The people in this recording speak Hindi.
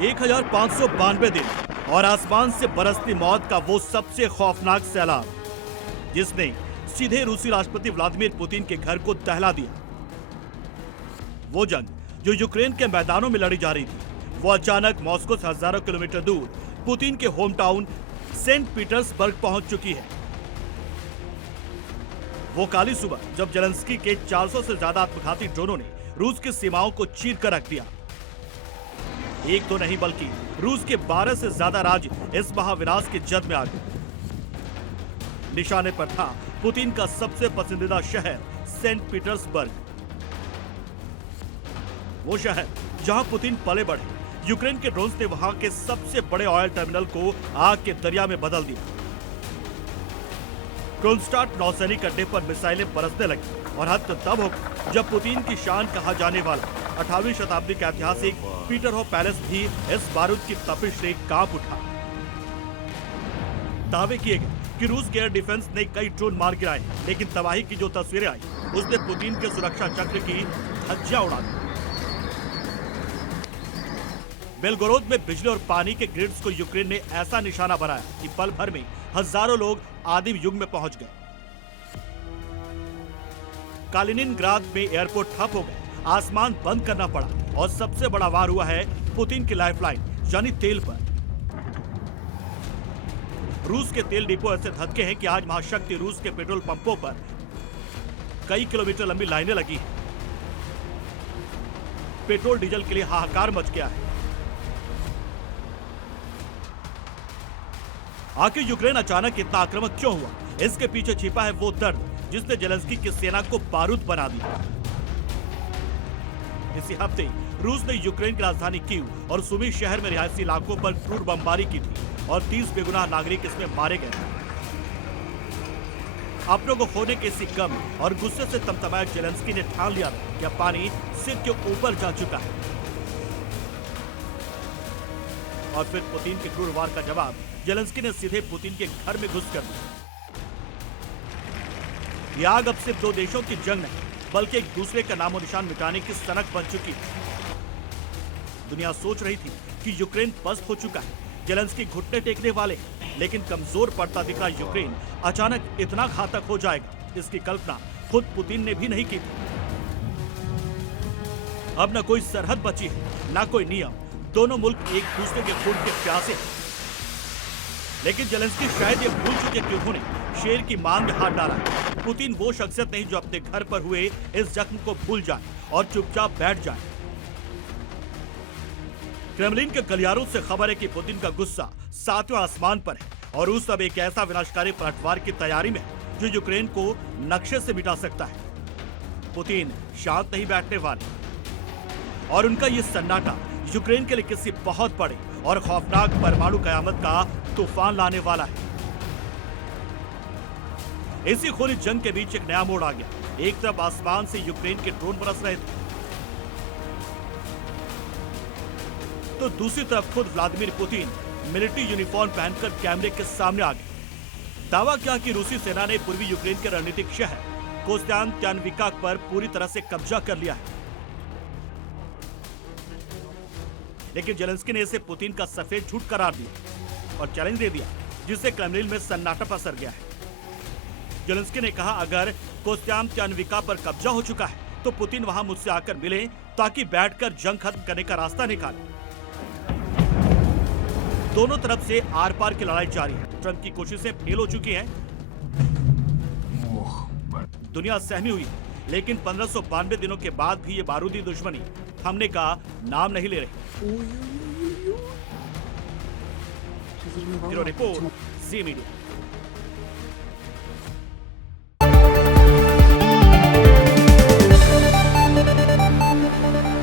1592 दिन और आसमान से बरसती मौत का वो सबसे खौफनाक सैलाब जिसने सीधे रूसी राष्ट्रपति व्लादिमीर पुतिन के घर को दहला दिया। वो जंग जो यूक्रेन के मैदानों में लड़ी जा रही थी, वो अचानक मॉस्को से हजारों किलोमीटर दूर पुतिन के होम टाउन सेंट पीटर्सबर्ग पहुंच चुकी है। वो काली सुबह जब जेलेंस्की के 400 से ज्यादा आत्मघाती ड्रोनों ने रूस की सीमाओं को चीर कर रख दिया। एक तो नहीं बल्कि रूस के 12 से ज्यादा राज्य इस महाविनाश के जद में आ गए। निशाने पर था पुतिन का सबसे पसंदीदा शहर सेंट पीटर्सबर्ग, वो शहर जहां पुतिन पले बढ़े। यूक्रेन के ड्रोन्स ने वहां के सबसे बड़े ऑयल टर्मिनल को आग के दरिया में बदल दिया। क्रोनस्टाड नौसैनिक अड्डे पर मिसाइलें बरसने लगी और हद तब हो जब पुतिन की शान कहा जाने वाला 18वीं शताब्दी का ऐतिहासिक पीटरहोफ पैलेस भी इस बारूद की तपिश से कांप उठा। दावे किए गए कि रूस के एयर डिफेंस ने कई ड्रोन मार गिराए, लेकिन तबाही की जो तस्वीरें आई उसने पुतिन के सुरक्षा चक्र की धज्जियां उड़ा दी। बेलगोरोद में बिजली और पानी के ग्रिड्स को यूक्रेन ने ऐसा निशाना बनाया कि पल भर में हजारों लोग आदिम युग में पहुंच गए। कालिनिनग्राद में एयरपोर्ट ठप हो गए, आसमान बंद करना पड़ा और सबसे बड़ा वार हुआ है पुतिन की लाइफलाइन यानी तेल पर। रूस के तेल डिपो ऐसे धधके हैं कि आज महाशक्ति रूस के पेट्रोल पंपों पर कई किलोमीटर लंबी लाइनें लगी हैं। पेट्रोल डीजल के लिए हाहाकार मच गया है। आखिर यूक्रेन अचानक इतना आक्रामक क्यों हुआ? इसके पीछे छिपा है वो दर्द जिसने जेलेंस्की की सेना को बारूद बना दिया। इसी हफ्ते रूस ने यूक्रेन की राजधानी कीव और सुमी शहर में रिहायशी इलाकों पर क्रूर बमबारी की थी और 30 बेगुनाह नागरिक इसमें मारे गए थे। अपनों को खोने के इसी गम और गुस्से से तमतमाए जेलेंस्की ने ठान लिया कि अब पानी सिर के ऊपर जा चुका है। और फिर पुतिन के क्रूर वार का जवाब जेलेंस्की ने सीधे पुतिन के घर में घुस कर दिया। यह आग अब सिर्फ दो देशों की जंग नहीं बल्कि एक दूसरे का नामो निशान मिटाने की सनक बन चुकी है। दुनिया सोच रही थी कि यूक्रेन पस्त हो चुका है, जेलेंस्की घुटने टेकने वाले, लेकिन कमजोर पड़ता दिखा यूक्रेन अचानक इतना घातक हो जाएगा, इसकी कल्पना खुद पुतिन ने भी नहीं की थी। अब न कोई सरहद बची है, न कोई नियम, दोनों मुल्क एक दूसरे के खून के प्यासे हैं। लेकिन जेलेंस्की शायद ये भूल चुके कि उन्होंने शेर की मान में हाथ डाला है। पुतिन वो शख्सियत नहीं जो अपने घर पर हुए इस जख्म को भूल जाए और चुपचाप बैठ जाए। क्रेमलिन के गलियारों से खबर है कि पुतिन का गुस्सा 7वें आसमान पर है और रूस अब एक ऐसा विनाशकारी पलटवार की तैयारी में है जो यूक्रेन को नक्शे से मिटा सकता है। पुतिन शांत नहीं बैठने वाले और उनका ये सन्नाटा यूक्रेन के लिए किसी बहुत बड़े और खौफनाक परमाणु कयामत का तूफान लाने वाला है। इसी खूनी जंग के बीच एक नया मोड़ आ गया। एक तरफ आसमान से यूक्रेन के ड्रोन बरस रहे थे, तो दूसरी तरफ खुद व्लादिमीर पुतिन मिलिट्री यूनिफॉर्म पहनकर कैमरे के सामने आ गए। दावा किया कि रूसी सेना ने पूर्वी यूक्रेन के रणनीतिक शहर कोस्त्यांत्यानविका पर पूरी तरह से कब्जा कर लिया है। लेकिन जेलेंस्की ने इसे पुतिन का सफेद झूठ करार दिया और चैलेंज दे दिया, जिससे क्रेमलिन में सन्नाटा पसर गया है। जेलेंस्की ने कहा, अगर कोस्त्यांत्यानविका पर कब्जा हो चुका है तो पुतिन वहां मुझसे आकर मिले ताकि बैठकर जंग खत्म करने का रास्ता निकाले। दोनों तरफ से आर पार की लड़ाई जारी है। ट्रंप की कोशिशें फेल हो चुकी हैं, दुनिया सहमी हुई, लेकिन 1592 दिनों के बाद भी ये बारूदी दुश्मनी थमने का नाम नहीं ले रही। ब्यूरो रिपोर्ट, जी मीडिया।